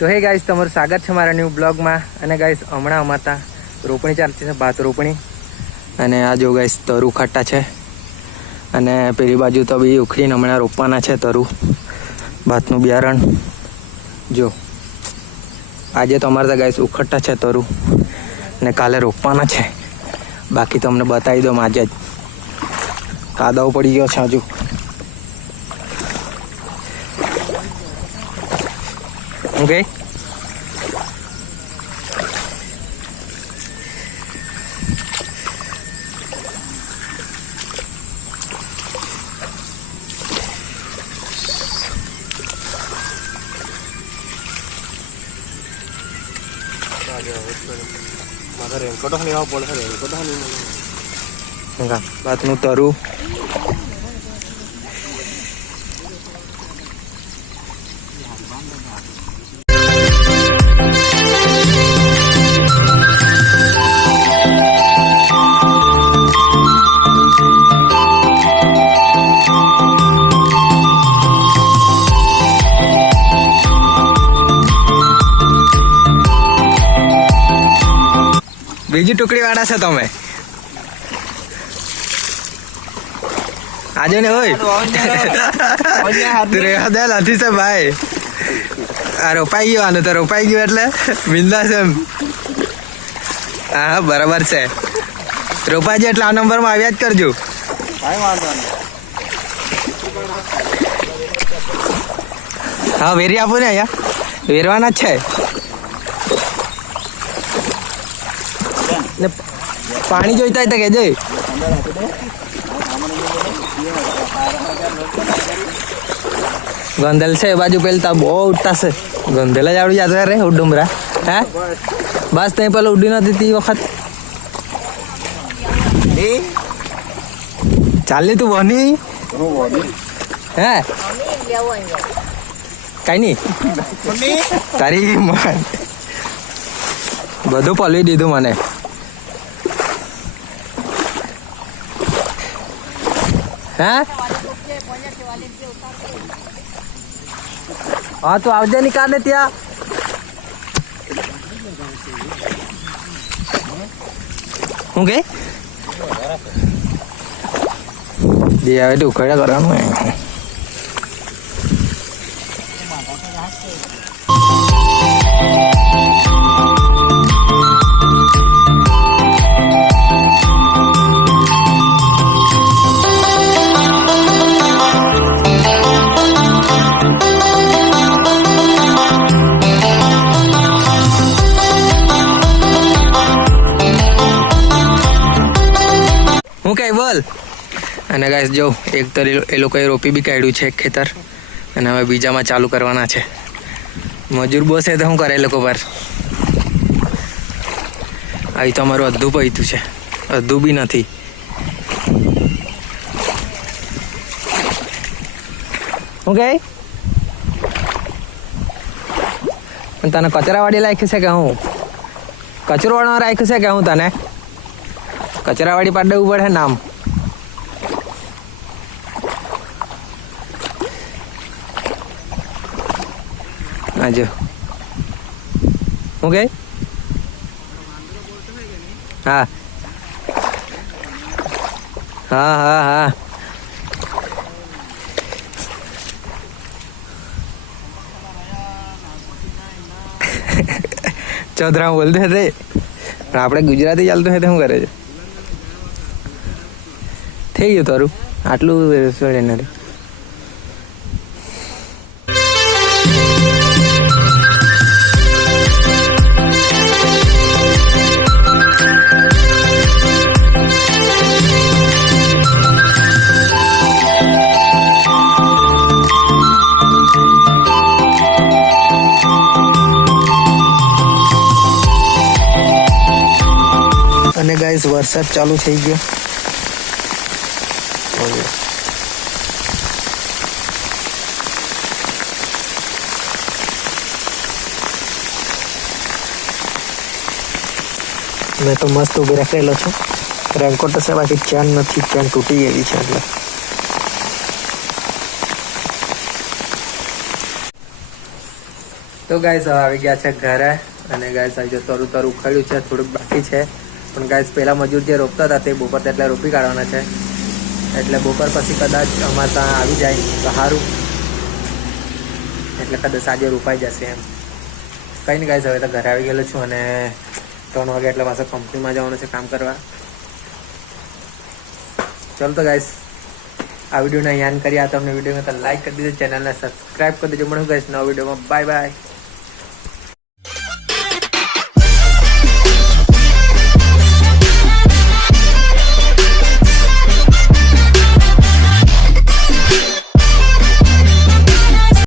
તો હે ગાઈસ, તમારું સ્વાગત છે મારા ન્યૂ બ્લોગમાં. અને ગાઈસ, હમણાં અમારા રોપણી ચાલતી છે, ભાત રોપણી. અને આ જો ગાઈસ, તરુ ખાટા છે. અને પેલી બાજુ તો બી ઉખડીને હમણાં રોપવાના છે તરુ, ભાતનું બિયારણ. જો આજે તો અમારે તો ગાઈસ ઉખડતા છે તરુ, ને કાલે રોપવાના છે. બાકી તો અમને બતાવી દો, આજે જ કાદવ પડી ગયો છે હજુ. ઓકે, ભાતનું તરું. બીજી ટુકડી વાળા છે તમે આજે ને હોય નથી છે ભાઈ. આ રોપાઈ ગયો, આનું તો રોપાઈ ગયું એટલે બિંદાસ એમ. હા બરાબર છે, રોપાઈ જાય એટલે આ નંબરમાં આવ્યા જ કરજો. હા વેરી આપો ને, અહીંયા વેરવાના જ છે ને. પાણી જોઈતા હોય તો કહેજો. ગંધેલ છે એ બાજુ, પેલું તો બહુ ઉડતા છે. ગંધેલ જ આવડી જતો રે ઉડુમરા. હે બસ ત્યાં પેલું ઉડી નથી તે વખત. ચાલની તું બની હે કઈ નઈ તારી બધું પલવી દીધું મને. હા હા તું આવજે નીકાળ ને ત્યાં. શું કે જે આવે તો ઉખેડા કરવાનું. હું કઈ બોલ. અને ગાઈસ જો, એક તો એ લોકોએ રોપી બી કાઢ્યું છે એક ખેતર, અને હવે બીજામાં ચાલુ કરવાના છે. મજૂર બોસ છે તો શું કરે એ લોકો પર. અહીં તો અમારું અડધું પૈતું છે, અડધું બી નથી. હું કઈ તને કચરાવાળી રાખ્યું છે કે હું? કચરો વાળો રાખ્યું છે કે હું તને? કચરાવાળી પાડ દેવું પડે નામ. આજો હું કે હા હા હા હા ચૌધરા બોલते थे પણ આપણે ગુજરાતી ચાલતું હોય તો શું કરે છે. થઈ ગયું તારું આટલું સોડે. અને ગાઈસ, વરસાદ ચાલુ થઈ ગયો. મેં તો મસ્ત ઉભી રાખેલો છું. રેનકોટ હશે, બાકી ચેન નથી, ચેન તૂટી ગયેલી છે એટલે. તો ગાઈસ આવી ગયા છે ઘરે અને ગાઈસ આવી જો તરું ઉખાડ્યું છે, થોડુંક બાકી છે. પણ ગાઈસ પહેલા મજૂર જે રોપતા હતા તે બપોર એટલે રોપી કાઢવાના છે. એટલે બપોર પછી કદાચ અમારે ત્યાં આવી જાય તો સારું, એટલે કદાચ આજે રોપાઈ જશે એમ. કંઈ નહીં ગાઈસ, હવે તો ઘરે આવી ગયેલો છું અને 3 વાગે એટલે પાછો કંપનીમાં જવાનું છે કામ કરવા. ચાલો તો ગાઈસ આ વિડીયોને યાદ કરી. આ તમને વિડીયોમાં તો લાઈક કરી દીધો, ચેનલને સબસ્ક્રાઈબ કરી દેજો. મળું ગાઈસ નવા વિડીયોમાં. Bye bye.